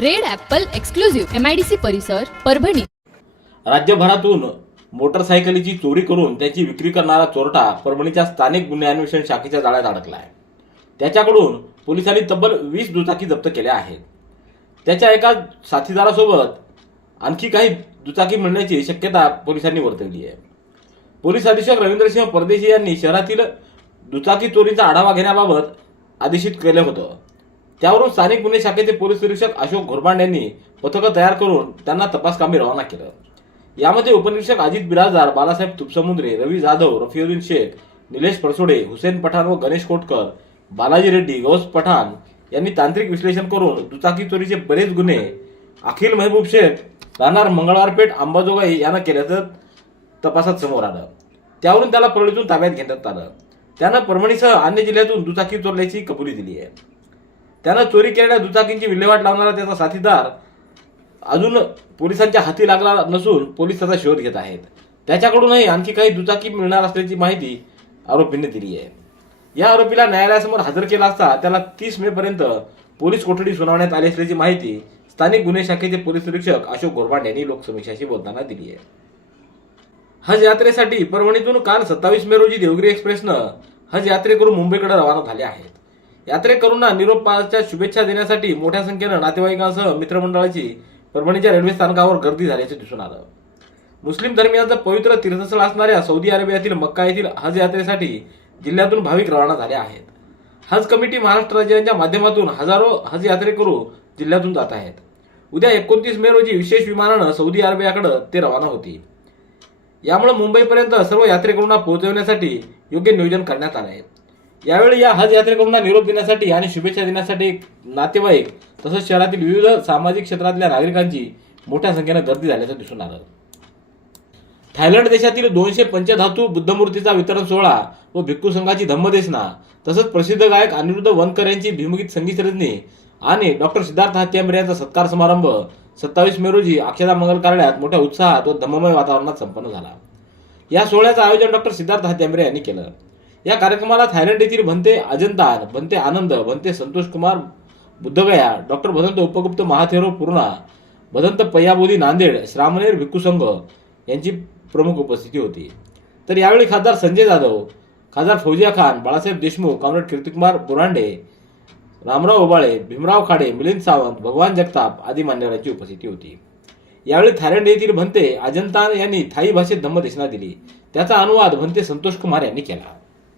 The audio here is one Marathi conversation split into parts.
Red apple exclusive MIDC परिसर परभणी. राज्यभरातून मोटरसायकलीची चोरी करून त्याची विक्री करणारा चोरटा परभणीच्या स्थानिक गुन्हे अन्वेषण शाखेच्या जाळ्यात अडकला आहे त्याच्याकडून पोलिसांनी तब्बल वीस दुचाकी जप्त केल्या आहेत. त्याच्या एका साथीदारासोबत आणखी काही दुचाकी मिळण्याची शक्यता पोलिसांनी वर्तवली आहे. पोलीस अधीक्षक रवींद्रसिंह परदेशी यांनी शहरातील दुचाकी चोरीचा आढावा घेण्याबाबत आदेशित केलं होतं. त्यावरून स्थानिक गुन्हे शाखेचे पोलीस निरीक्षक अशोक घोरबांड यांनी पथकं तयार करून त्यांना तपासकामी रवाना केलं. यामध्ये उपनिरीक्षक अजित बिराजदार बालासाहेब तुपसमुद्रे रवी जाधव रफिउद्दीन शेख निलेश पडसोडे हुसेन पठाण व गणेश कोटकर बालाजी रेड्डी गौस पठाण यांनी तांत्रिक विश्लेषण करून दुचाकी चोरीचे बरेच गुन्हे अखिल महबूब शेख राहणार मंगळवारपेठ अंबाजोगाई यांना केल्याचं तपासात समोर आलं. त्यावरून त्याला परळीतून ताब्यात घेण्यात आलं. त्यानं परभणीसह अन्य जिल्ह्यातून दुचाकी चोरल्याची कबुली दिली आहे. त्यानं चोरी केलेल्या दुचाकींची विल्हेवाट लावणारा त्याचा साथीदार अजून पोलिसांच्या हाती लागला नसून पोलीस त्याचा शोध घेत आहेत. त्याच्याकडूनही आणखी काही दुचाकी मिळणार असल्याची माहिती आरोपींनी दिली आहे. या आरोपीला न्यायालयासमोर हजर केला असता त्याला तीस मे पर्यंत पोलीस कोठडी सुनावण्यात आली असल्याची माहिती स्थानिक गुन्हे शाखेचे पोलीस निरीक्षक अशोक गोरबांड यांनी लोकसमीक्षाशी बोलताना दिली आहे. हज यात्रेसाठी परभणीतून काल सत्तावीस मे रोजी देवगिरी एक्सप्रेसनं हज यात्रेकरून मुंबईकडे रवाना झाले आहेत. यात्रेकरूंना निरोपाच्या शुभेच्छा देण्यासाठी मोठ्या संख्येनं नातेवाईकांसह मित्रमंडळाची परभणीच्या रेल्वे स्थानकावर गर्दी झाल्याचे दिसून आलं. मुस्लिम धर्मियांचं पवित्र तीर्थस्थळ असणाऱ्या सौदी अरेबियातील मक्का येथील हज यात्रेसाठी जिल्ह्यातून भाविक रवाना झाले आहेत. हज कमिटी महाराष्ट्र राज्यांच्या माध्यमातून हजारो हज यात्रेकरू जिल्ह्यातून जात आहेत. उद्या एकोणतीस मे रोजी विशेष विमानानं सौदी अरेबियाकडे ते रवाना होती यामुळे मुंबईपर्यंत सर्व यात्रेकरूंना पोहोचवण्यासाठी योग्य नियोजन करण्यात आलं आहे. यावेळी या हज यात्रेकरूंना निरोप देण्यासाठी आणि शुभेच्छा देण्यासाठी नातेवाईक तसंच शहरातील विविध सामाजिक क्षेत्रातल्या नागरिकांची मोठ्या संख्येनं गर्दी झाल्याचं दिसून आलं. थायलंड देशातील दोनशे पंचधातू बुद्धमूर्तीचा वितरण सोहळा व भिक्खू संघाची धम्मदेशना तसंच प्रसिद्ध गायक अनिरुद्ध वनकर यांची भीमगीत संगीत रचनी आणि डॉक्टर सिद्धार्थ हत्यांबरे यांचा सत्कार समारंभ सत्तावीस मे रोजी अक्षरा मंगल कार्यालयात मोठ्या उत्साहात व धम्ममय वातावरणात संपन्न झाला. या सोहळ्याचं आयोजन डॉक्टर सिद्धार्थ हत्यांबरे यांनी केलं. या कार्यक्रमाला थायलंड येथील भंते अजंता भंते आनंद भंते संतोष कुमार बुद्धगया डॉक्टर भदंत उपगुप्त महाथेरो पूर्णा भदंत पय्याबोधी नांदेड श्रामणेर भिक्खू संघ यांची प्रमुख उपस्थिती होती. तर यावेळी खासदार संजय जाधव खासदार फौजिया खान बाळासाहेब देशमुख कॉम्रेड कीर्तिकुमार बोरांडे रामराव ओबाळे भीमराव खाडे मिलिंद सावंत भगवान जगताप आदी मान्यवरांची उपस्थिती होती. यावेळी थायलंड येथील भंते अजंता यांनी थाई भाषेत धम्मदेशना दिली. त्याचा अनुवाद भंते संतोष कुमार यांनी केला.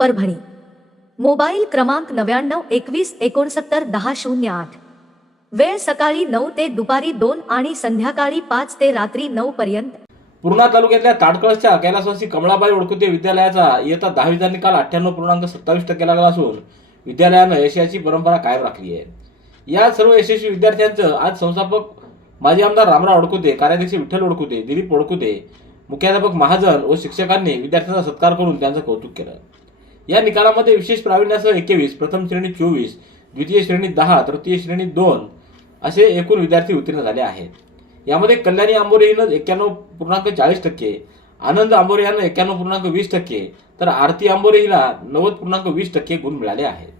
परभणी मोबाईल क्रमांक नव्याण्णव एकवीस एकोणसत्तर दहा शून्य आठ. वेळ सकाळी नऊ ते दुपारी दोन आणि संध्याकाळी पाच ते रात्री नऊ पर्यंत. पूर्णा तालुक्यातल्या ताडकळसच्या कैलासवासी कमळाबाई ओळखुते विद्यालयाचा इयत्ता दहावीचा निकाल अठ्ठ्याण्णव पूर्णांक सत्तावीस टक्के लागला असून विद्यालयानं यशाची परंपरा कायम राखली आहे. या सर्व यशस्वी विद्यार्थ्यांचं आज संस्थापक माजी आमदार रामराव ओळखुते कार्याध्यक्ष विठ्ठल ओळखुते दिलीप ओळखुते मुख्याध्यापक महाजन व शिक्षकांनी विद्यार्थ्यांचा सत्कार करून त्यांचं कौतुक केलं. या निकालामध्ये विशेष प्रावीण्यासह एकवीस प्रथम श्रेणी चोवीस द्वितीय श्रेणी दहा तृतीय श्रेणी दोन असे एकूण विद्यार्थी उत्तीर्ण झाले आहेत. यामध्ये कल्याणी आंबोरे हिनं एक्क्याण्णव पूर्णांक चाळीस टक्के आनंद आंबोरे यानं एक्क्याण्णव पूर्णांक वीस टक्के तर आरती आंबोरे हिला नव्वद पूर्णांक वीस टक्के गुण मिळाले आहेत.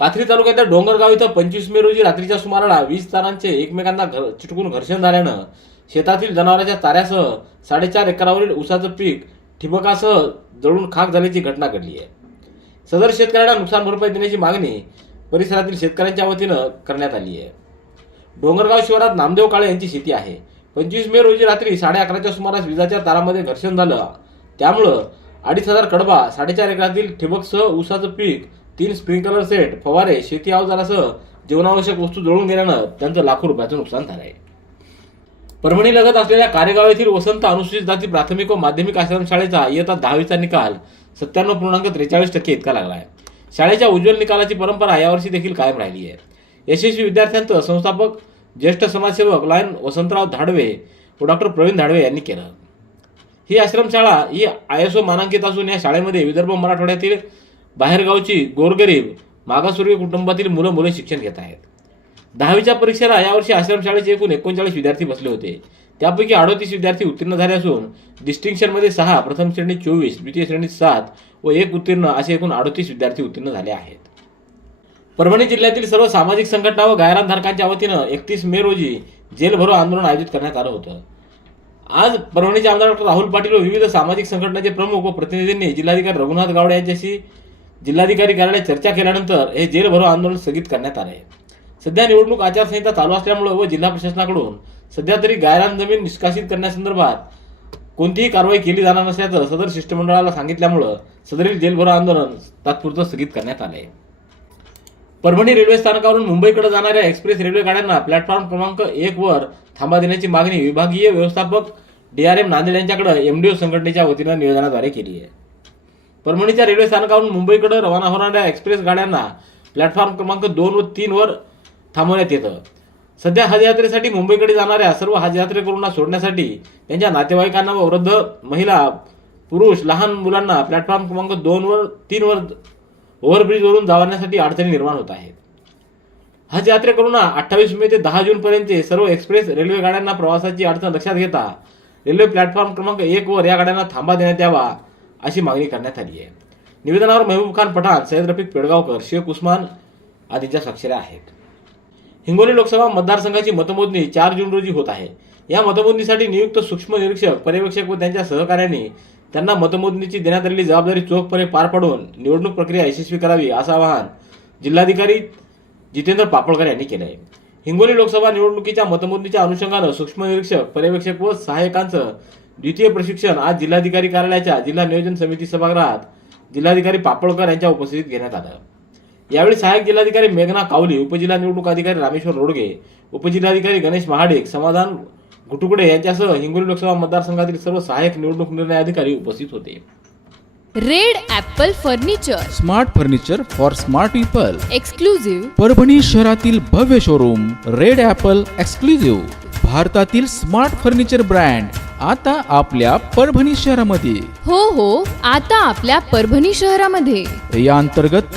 पाथरी तालुक्यातल्या डोंगरगाव इथं पंचवीस मे रोजी रात्रीच्या सुमाराला वीस तारांचे एकमेकांना घर चिटकून घर्षण झाल्यानं शेतातील जनावरांच्या ताऱ्यासह साडेचार एकरावरील उसाचं पीक ठिबकासह जळून खाक झाल्याची घटना घडली आहे. सदर शेतकऱ्यांना नुकसान भरपाई देण्याची मागणी परिसरातील शेतकऱ्यांच्या वतीनं करण्यात आली आहे. डोंगरगाव शहरात नामदेव काळे यांची शेती आहे. पंचवीस मे रोजी रात्री साडे अकराच्या सुमारास विजाच्या तारामध्ये घर्षण झालं. त्यामुळं अडीच हजार कडबा साडेचार एकरातील ठिबकसह ऊसाचं पीक तीन स्प्रिंकलर सेट फवारे शेती अवजारासह जीवनावश्यक वस्तू जळून गेल्यानं त्यांचं लाखो रुपयाचं नुकसान झालं आहे परभणी लगत असलेल्या कारेगाव येथील वसंत अनुसूचित जाती प्राथमिक व माध्यमिक आश्रम शाळेचा इयत्ता दहावीचा निकाल सत्त्याण्णव पूर्णांक त्रेचाळीस टक्के इतका लागला आहे शाळेच्या उज्ज्वल निकालाची परंपरा यावर्षी देखील कायम राहिली आहे. यशस्वी विद्यार्थ्यांचं संस्थापक ज्येष्ठ समाजसेवक लायन वसंतराव धाडवे व डॉक्टर प्रवीण धाडवे यांनी केलं. ही आश्रमशाळा ही आय एस ओ मानांकित असून या शाळेमध्ये विदर्भ मराठवाड्यातील बाहेरगावची गोरगरीब मागासवर्गीय कुटुंबातील मुलं मुले शिक्षण घेत आहेत. दहावीच्या परीक्षेला यावर्षी आश्रमशाळेचे एकूण एकोणचाळीस विद्यार्थी बसले होते. त्यापैकी अडोतीस विद्यार्थी उत्तीर्ण झाले असून डिस्टिंक्शनमध्ये सहा प्रथम श्रेणी चोवीस द्वितीय श्रेणीत सात व एक उत्तीर्ण असे एकूण अडोतीस विद्यार्थी उत्तीर्ण झाले आहेत. परभणी जिल्ह्यातील सर्व सामाजिक संघटना व गायरानधारकांच्या वतीनं एकतीस मे रोजी जेल भरो आंदोलन आयोजित करण्यात आलं होतं. आज परभणीचे आमदार डॉक्टर राहुल पाटील व विविध सामाजिक संघटनेचे प्रमुख व प्रतिनिधींनी जिल्हाधिकारी रघुनाथ गावडे यांच्याशी जिल्हाधिकारी कार्यालयात चर्चा केल्यानंतर हे जेल भरो आंदोलन स्थगित करण्यात आले सध्या निवडणूक आचारसंहिता चालू असल्यामुळे व जिल्हा प्रशासनाकडून सध्या तरी गायरान जमीन निष्कासित करण्यासंदर्भात कोणतीही कारवाई केली जाणार नसल्याचं सदर शिष्टमंडळाला सांगितल्यामुळं सदरील जेलभरो आंदोलन तात्पुरतं स्थगित करण्यात आले परभणी रेल्वे स्थानकावरून मुंबईकडे जाणाऱ्या एक्सप्रेस रेल्वे गाड्यांना प्लॅटफॉर्म क्रमांक एक वर थांबा देण्याची मागणी विभागीय व्यवस्थापक डीआरएम नांदेड यांच्याकडे एमडीओ संघटनेच्या वतीनं निवेदनाद्वारे केली आहे. परभणीच्या रेल्वे स्थानकावरून मुंबईकडे रवाना होणाऱ्या एक्सप्रेस गाड्यांना प्लॅटफॉर्म क्रमांक दोन व तीन वर थांबवण्यात येतं. सध्या हज यात्रेसाठी मुंबईकडे जाणाऱ्या सर्व हज यात्रेकरूंना सोडण्यासाठी त्यांच्या नातेवाईकांना व वृद्ध महिला पुरुष लहान मुलांना प्लॅटफॉर्म क्रमांक दोनवर तीनवर ओव्हरब्रिजवरून जाण्यासाठी अडचणी निर्माण होत आहेत. हज यात्रेकरूंना अठ्ठावीस मे ते दहा जूनपर्यंत सर्व एक्सप्रेस रेल्वे गाड्यांना प्रवासाची अडचण लक्षात घेता रेल्वे प्लॅटफॉर्म क्रमांक एक वर या गाड्यांना थांबा देण्यात यावा अशी मागणी करण्यात आली आहे. निवेदनावर महबूब खान पठाण सय्यद रफिक पेडगावकर शेख उस्मान आदींच्या स्वाक्षऱ्या आहेत. हिंगोली लोकसभा मतदारसंघाची मतमोजणी चार जून रोजी होत आहे. या मतमोजणीसाठी नियुक्त सूक्ष्म निरीक्षक पर्यवेक्षक व त्यांच्या सहकार्याने त्यांना मतमोजणीची देण्यात आलेली जबाबदारी चोखपणे पार पाडून निवडणूक प्रक्रिया यशस्वी करावी असं आवाहन जिल्हाधिकारी जितेंद्र पापळकर यांनी केलं आहे हिंगोली लोकसभा निवडणुकीच्या मतमोजणीच्या अनुषंगानं सूक्ष्म निरीक्षक पर्यवेक्षक व सहाय्यकांचं द्वितीय प्रशिक्षण आज जिल्हाधिकारी कार्यालयाच्या जिल्हा नियोजन समिती सभागृहात जिल्हाधिकारी पापळकर यांच्या उपस्थितीत घेण्यात आलं. यावेळी सहाय्यक जिल्हाधिकारी मेघना कावली उपजिल्हा निवडणूक अधिकारी रामेश्वर रोडगे उपजिल्हाधिकारी गणेश महाडिक समाधान घुटुकडे यांच्यासह हिंगोली लोकसभा मतदारसंघातील सर्व सहाय्यक निवडणूक निर्णय अधिकारी उपस्थित होते. Red apple furniture. Smart furniture for smart people. Exclusive Parbhani शहरातील भव्य शोरूम रेड ॲपल एक्सक्लुझिव्ह भारतातील स्मार्ट फर्निचर ब्रँड आता आपल्या परभणी शहरामध्ये. हो हो आता आपल्या परभणी शहरामध्ये. या अंतर्गत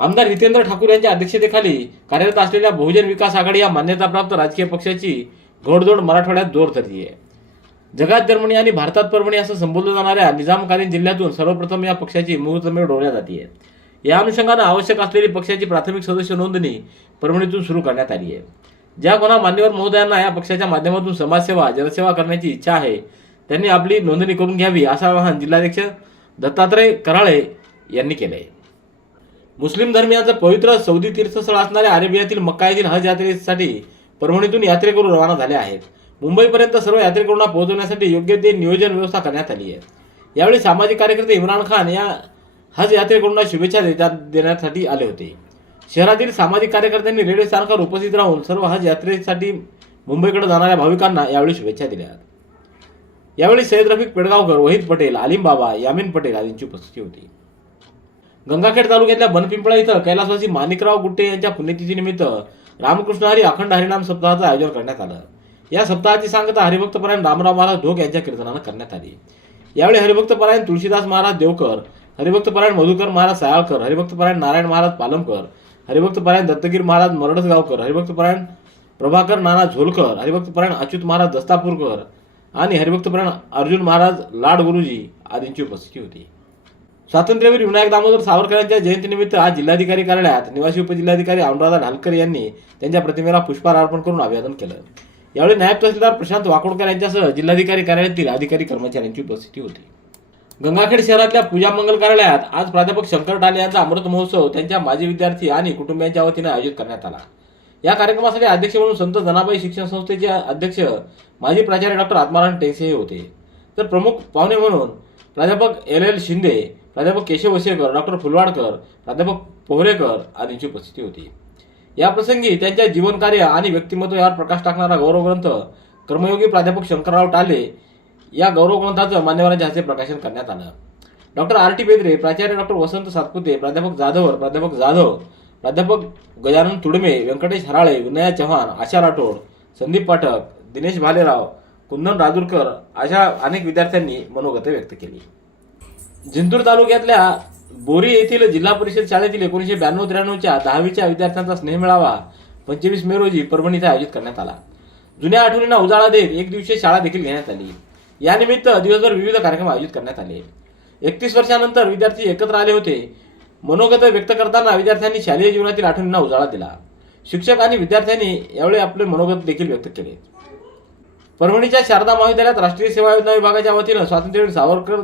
आमदार हितेंद्र ठाकूर यांच्या अध्यक्षतेखाली कार्यरत असलेल्या बहुजन विकास आघाडी या मान्यताप्राप्त राजकीय पक्षाची घोडदोड मराठवाड्यात जोर धरली आहे. जगात जर्मनी आणि भारतात परभणी असं संबोधलं जाणाऱ्या निजामकालीन जिल्ह्यातून सर्वप्रथम या पक्षाची मुहूर्तमेळ डोळल्या जाते. या अनुषंगानं आवश्यक असलेली पक्षाची प्राथमिक सदस्य नोंदणी परभणीतून सुरू करण्यात आली आहे. ज्या कोणा मान्यवर महोदयांना या पक्षाच्या माध्यमातून समाजसेवा जनसेवा करण्याची इच्छा आहे त्यांनी आपली नोंदणी करून घ्यावी असं आवाहन जिल्हाध्यक्ष दत्तात्रय कराळे यांनी केलं आहे मुस्लिम धर्मियांचं पवित्र सौदी तीर्थस्थळ असणाऱ्या अरेबियातील मक्का येथील हज यात्रेसाठी परभणीतून यात्रेकरू रवाना झाले आहेत. मुंबईपर्यंत सर्व यात्रेकरूंना पोहोचवण्यासाठी योग्य ते नियोजन व्यवस्था करण्यात आली आहे. यावेळी सामाजिक कार्यकर्ते इम्रान खान या हज यात्रेकरूंना शुभेच्छा देता- देण्यासाठी आले होते. शहरातील सामाजिक कार्यकर्त्यांनी रेल्वे स्थानकावर उपस्थित राहून सर्व हज यात्रेसाठी मुंबईकडे जाणाऱ्या भाविकांना यावेळी शुभेच्छा दिल्या. यावेळी सैद रफिक पेडगावकर वहीद पटेल आलिम बाबा यामीन पटेल आदींची उपस्थिती होती. गंगाखेड तालुक्यातल्या बनपिंपळा इथं कैलासवासी माणिकराव गुट्टे यांच्या पुण्यतिथीनिमित्त रामकृष्ण हरी अखंड हरिनाम सप्ताहाचं आयोजन करण्यात आलं. या सप्ताहाची सांगता हरिभक्तपरायण रामराव महाराज ढोक यांच्या कीर्तनानं करण्यात आली. यावेळी हरिभक्तपरायण तुळशीदास महाराज देवकर हरिभक्तपरायण मधुकर महाराज सायाळकर हरिभक्तपरायण नारायण महाराज पालमकर हरिभक्तपरायण दत्तगीर महाराज मरडसगावकर हरिभक्तपरायण प्रभाकर नाना झोलकर हरिभक्तपरायण अच्युत महाराज दस्तापूरकर आणि हरिभक्तपरायण अर्जुन महाराज लाड गुरुजी आदींची उपस्थिती होती. स्वातंत्र्यवीर विनायक दामोदर सावरकर यांच्या जयंतीनिमित्त आज जिल्हाधिकारी कार्यालयात निवासी उपजिल्हाधिकारी अनुराधा ढालकर यांनी त्यांच्या प्रतिमेला पुष्पहार अर्पण करून अभिवादन केलं. यावेळी नायब तहसीलदार प्रशांत वाकोडकर यांच्यासह जिल्हाधिकारी कार्यालयातील अधिकारी कर्मचाऱ्यांची उपस्थिती होती. गंगाखेड शहरातल्या पूजा मंगल कार्यालयात आज प्राध्यापक शंकर डाले यांचा अमृत महोत्सव त्यांच्या माजी विद्यार्थी आणि कुटुंबियांच्या वतीने आयोजित करण्यात आला. या कार्यक्रमासाठी अध्यक्ष म्हणून संत जनाबाई शिक्षण संस्थेचे अध्यक्ष माजी प्राचार्य डॉक्टर आत्माराम टेसे हे होते. तर प्रमुख पाहुणे म्हणून प्राध्यापक एल एल शिंदे प्राध्यापक केशव वसेकर डॉक्टर फुलवाडकर प्राध्यापक पोहरेकर आदींची उपस्थिती होती. या प्रसंगी त्यांच्या जीवनकार्य आणि व्यक्तिमत्व यावर प्रकाश टाकणारा गौरवग्रंथ कर्मयोगी प्राध्यापक शंकरराव टाले या गौरवग्रंथाचं मान्यवरांच्या हस्ते प्रकाशन करण्यात आलं. डॉक्टर आर टी बेद्रे प्राचार्य डॉक्टर वसंत सातपुते प्राध्यापक जाधवर प्राध्यापक जाधव प्राध्यापक गजानन तुडमे व्यंकटेश हराळे विनया चव्हाण आशा राठोड संदीप पाठक दिनेश भालेराव कुंदन राजूरकर अशा अनेक विद्यार्थ्यांनी मनोगते व्यक्त केली. जिंतूर तालुक्यातल्या बोरी येथील जिल्हा परिषद शाळेतील एकोणीशे ब्याण्णव त्र्याण्णवच्या दहावीच्या विद्यार्थ्यांचा स्नेहमेळावा पंचवीस मे रोजी परभणी इथं आयोजित करण्यात आला. जुन्या आठवणींना उजाळा देत एक दिवशी शाळा देखील घेण्यात आली. यानिमित्त दिवसभर विविध कार्यक्रम आयोजित करण्यात आले. एकतीस वर्षानंतर विद्यार्थी एकत्र आले होते. मनोगत व्यक्त करताना विद्यार्थ्यांनी शालेय जीवनातील आठवणींना उजाळा दिला. शिक्षक आणि विद्यार्थ्यांनी यावेळी आपले मनोगत देखील व्यक्त केले. परभणीच्या शारदा महाविद्यालयात राष्ट्रीय सेवा योजना विभागाच्या वतीनं स्वातंत्र्यवीर सावरकर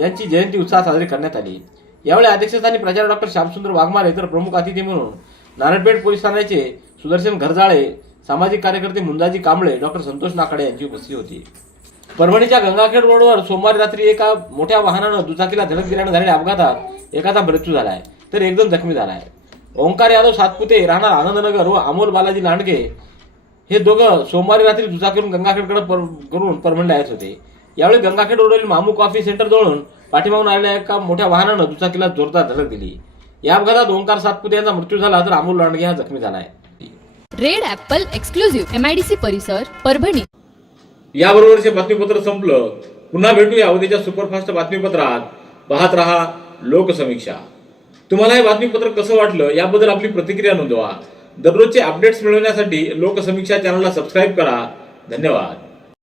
यांची जयंती उत्साहात साजरी करण्यात आली. यावेळी अध्यक्षस्थानी प्राचार्य डॉक्टर श्यामसुंदर वाघमारे तर प्रमुख अतिथी म्हणून नारायणपेठ पोलीस ठाण्याचे सुदर्शन घरजाळे सामाजिक कार्यकर्ते मुंजाजी कांबळे डॉक्टर संतोष नाकडे यांची उपस्थिती होती. परभणीच्या गंगाखेड रोडवर सोमवारी रात्री एका मोठ्या वाहनानं दुचाकीला धडक दिल्यानं झालेल्या अपघातात एकाचा मृत्यू झालाय तर एक जण जखमी आहे ओंकार यादव सातपुते राहणार आनंदनगर व अमोल बालाजी लांडगे हे दोघं सोमवारी रात्री दुचाकीवरून गंगाखेडकडे पर करून परभणीला येत होते. यावेळी गंगाखेड रोडवरील मामू कॉफी सेंटर जवळून पाठीमागून आलेल्या एका मोठ्या वाहनानं दुचाकीला जोरदार धडक दिली. या अपघातात ओंकार सातपुते यांचा मृत्यू झाला तर अमोल लांडगे हा जखमी झालाय red apple exclusive M I D C Parbhani Parbhani. याबरोबरचे बातमीपत्र संपलं. पुन्हा भेटूया उद्याच्या सुपरफास्ट बातमीपत्रात. पाहत रहा लोकसमीक्षा. तुम्हाला हे बातमीपत्र कसं वाटलं याबद्दल आपली प्रतिक्रिया नोंदवा. दररोजचे अपडेट्स मिळवण्यासाठी लोकसमीक्षा चॅनलला सबस्क्राईब करा. धन्यवाद.